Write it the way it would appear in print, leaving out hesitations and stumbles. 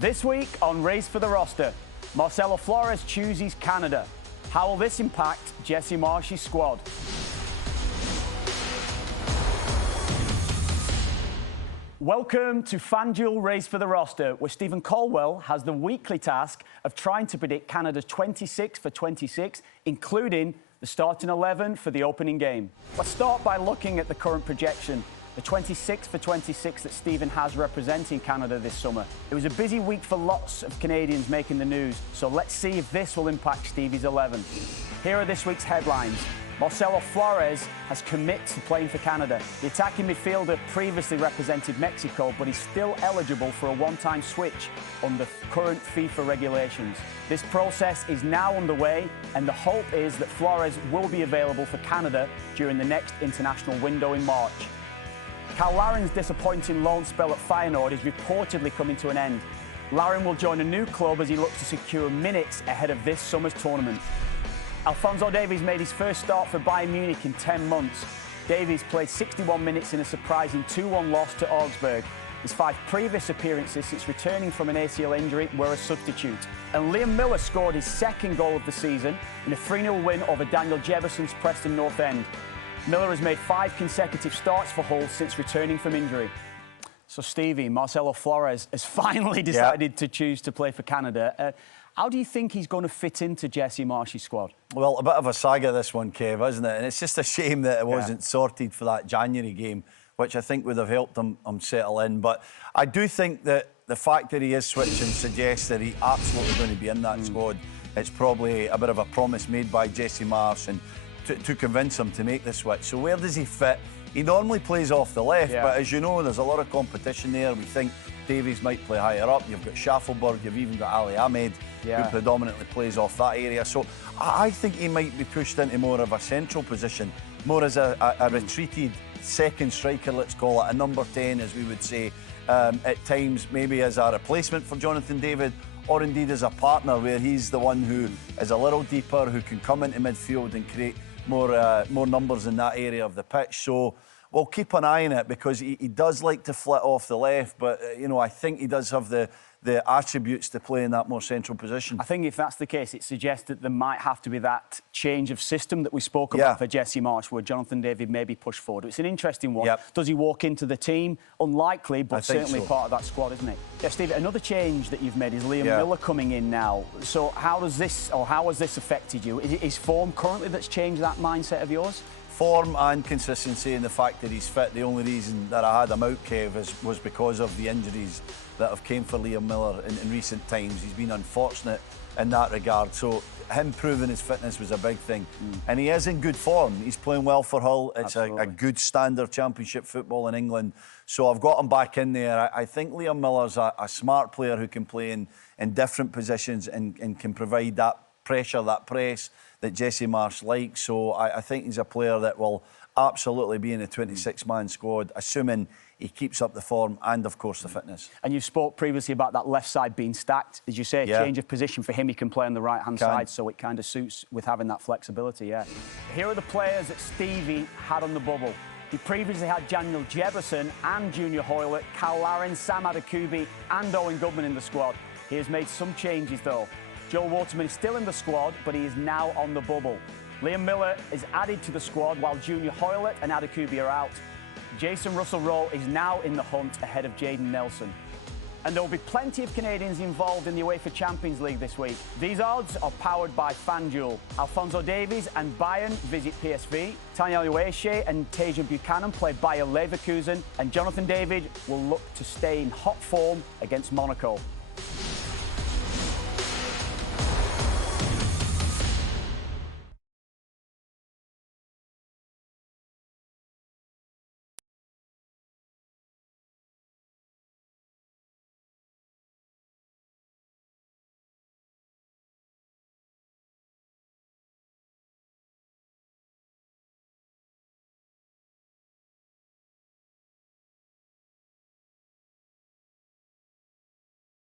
This week on Race for the Roster, Marcelo Flores chooses Canada. How will this impact Jesse Marsh's squad? Welcome to FanDuel Race for the Roster, where Steven Caldwell has the weekly task of trying to predict Canada's 26 for 26, including the starting 11 for the opening game. Let's start by looking at the current projection. The 26 for 26 that Steven has representing Canada this summer. It was a busy week for lots of Canadians making the news, so let's see if this will impact Stevie's 11. Here are this week's headlines. Marcelo Flores has committed to playing for Canada. The attacking midfielder previously represented Mexico, but he's still eligible for a one-time switch under current FIFA regulations. This process is now underway, and the hope is that Flores will be available for Canada during the next international window in March. Call Larin's disappointing loan spell at Feyenoord is reportedly coming to an end. Larin will join a new club as he looks to secure minutes ahead of this summer's tournament. Alphonso Davies made his first start for Bayern Munich in 10 months. Davies played 61 minutes in a surprising 2-1 loss to Augsburg. His 5 previous appearances since returning from an ACL injury were a substitute. And Liam Miller scored his second goal of the season in a 3-0 win over Daniel Jefferson's Preston North End. Miller has made 5 consecutive starts for Hull since returning from injury. So, Stevie, Marcelo Flores has finally decided to choose to play for Canada. How do you think he's going to fit into Jesse Marsh's squad? Well, a bit of a saga, this one, Kev, isn't it? And it's just a shame that it wasn't sorted for that January game, which I think would have helped him settle in. But I do think that the fact that he is switching suggests that he's absolutely going to be in that squad. It's probably a bit of a promise made by Jesse Marsh and to convince him to make the switch. So where does he fit? He normally plays off the left, but as you know, there's a lot of competition there. We think Davies might play higher up. You've got Schaffelberg, you've even got Ali Ahmed, who predominantly plays off that area. So I think he might be pushed into more of a central position, more as a retreated second striker, let's call it, a number 10, as we would say, at times maybe as a replacement for Jonathan David, or indeed as a partner where he's the one who is a little deeper, who can come into midfield and create more numbers in that area of the pitch. So we'll keep an eye on it because he does like to flit off the left, but you know, I think he does have the attributes to play in that more central position. I think if that's the case, it suggests that there might have to be that change of system that we spoke about for Jesse Marsh, where Jonathan David may be pushed forward. It's an interesting one. Does he walk into the team? Unlikely, but certainly part of that squad, isn't it? Yeah, Steve, another change that you've made is Liam Miller coming in now. So how has this affected you? Is form currently that's changed that mindset of yours? Form and consistency, and the fact that he's fit. The only reason that I had him out, Kev, was because of the injuries that have came for Liam Miller in recent times. He's been unfortunate in that regard. So him proving his fitness was a big thing. And he is in good form. He's playing well for Hull. It's a good standard championship football in England. So I've got him back in there. I think Liam Miller's a smart player who can play in different positions and can provide that pressure, that press that Jesse Marsh likes. So I think he's a player that will absolutely be in the 26-man squad, assuming he keeps up the form and, of course, the fitness. And you spoke previously about that left side being stacked. As you say, a change of position for him, he can play on the right-hand side, so it kind of suits with having that flexibility, Here are the players that Stevie had on the bubble. He previously had Daniel Jefferson and Junior Hoylett, Call Larin, Sam Adekubi and Owen Goodman in the squad. He has made some changes, though. Joel Waterman is still in the squad, but he is now on the bubble. Liam Miller is added to the squad while Junior Hoylett and Adekubi are out. Jason Russell-Rowe is now in the hunt ahead of Jayden Nelson. And there will be plenty of Canadians involved in the UEFA Champions League this week. These odds are powered by FanDuel. Alphonso Davies and Bayern visit PSV. Tanya Ueshe and Tajan Buchanan play Bayer Leverkusen. And Jonathan David will look to stay in hot form against Monaco.